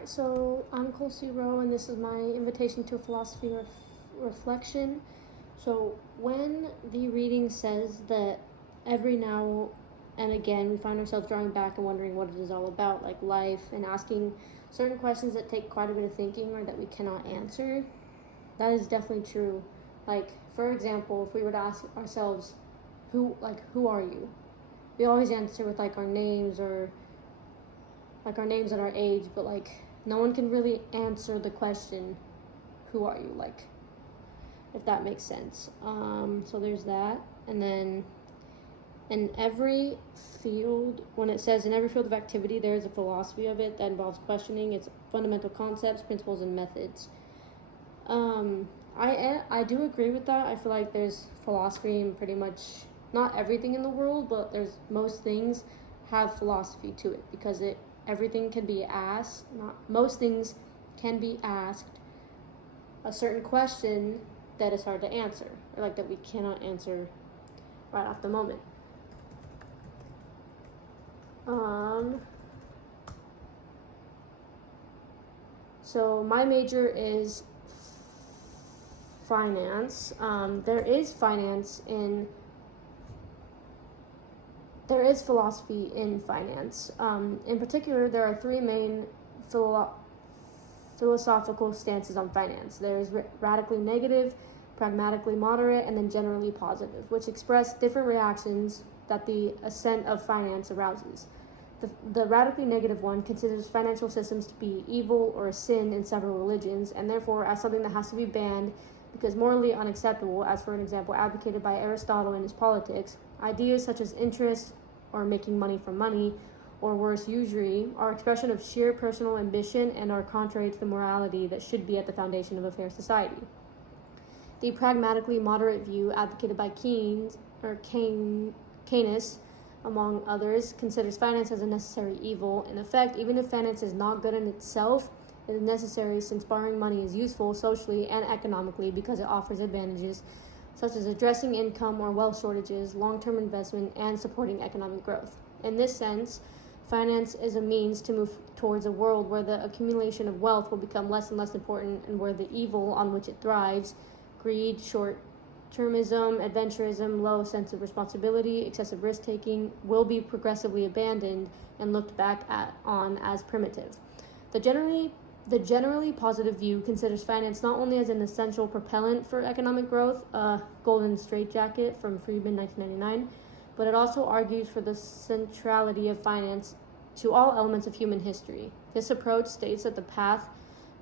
Alright, so I'm Kelsey Rowe, and this is my invitation to a philosophy reflection. So, when the reading says that every now and again we find ourselves drawing back and wondering what it is all about, like life, and asking certain questions that take quite a bit of thinking or that we cannot answer, that is definitely true. Like, for example, if we were to ask ourselves, who are you? We always answer with our names or our names and our age, but no one can really answer the question, who are you? If that makes sense. So there's that. And then in every field, when it says in every field of activity, there is a philosophy of it that involves questioning its fundamental concepts, principles, and methods. I do agree with that. I feel like there's philosophy in pretty much not everything in the world, but there's most things have philosophy to it, because everything can be asked, not most things can be asked a certain question that is hard to answer, or that we cannot answer right off the moment. So my major is finance. There is philosophy in finance. In particular, there are three main philosophical stances on finance. There's radically negative, pragmatically moderate, and then generally positive, which express different reactions that the ascent of finance arouses. The radically negative one considers financial systems to be evil or a sin in several religions, and therefore as something that has to be banned because morally unacceptable, as for an example advocated by Aristotle in his Politics. Ideas such as interest or making money from money, or worse, usury, are expression of sheer personal ambition and are contrary to the morality that should be at the foundation of a fair society. The pragmatically moderate view advocated by Keynes, among others, considers finance as a necessary evil. In effect, even if finance is not good in itself, it is necessary, since borrowing money is useful socially and economically because it offers advantages such as addressing income or wealth shortages, long-term investment, and supporting economic growth. In this sense, finance is a means to move towards a world where the accumulation of wealth will become less and less important, and where the evil on which it thrives, greed, short-termism, adventurism, low sense of responsibility, excessive risk-taking, will be progressively abandoned and looked back on as primitive. The generally positive view considers finance not only as an essential propellant for economic growth, a golden straitjacket from Friedman, 1999, but it also argues for the centrality of finance to all elements of human history. This approach states that the path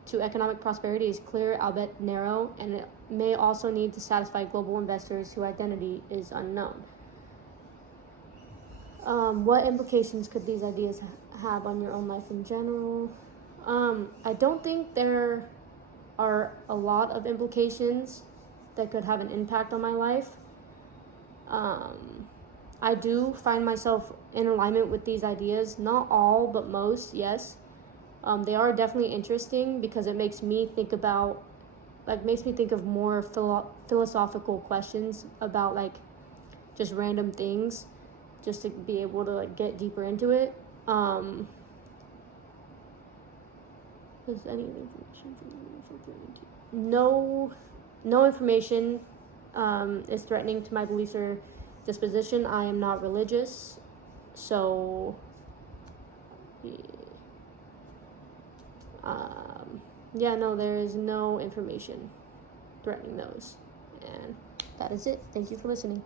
to economic prosperity is clear, albeit narrow, and it may also need to satisfy global investors whose identity is unknown. What implications could these ideas have on your own life in general? I don't think there are a lot of implications that could have an impact on my life. I do find myself in alignment with these ideas. Not all, but most, yes. They are definitely interesting because it makes me think of more philosophical questions about just random things, just to be able to get deeper into it. Is any information No information is threatening to my beliefs or disposition. I am not religious, so there is no information threatening those. And that is it. Thank you for listening.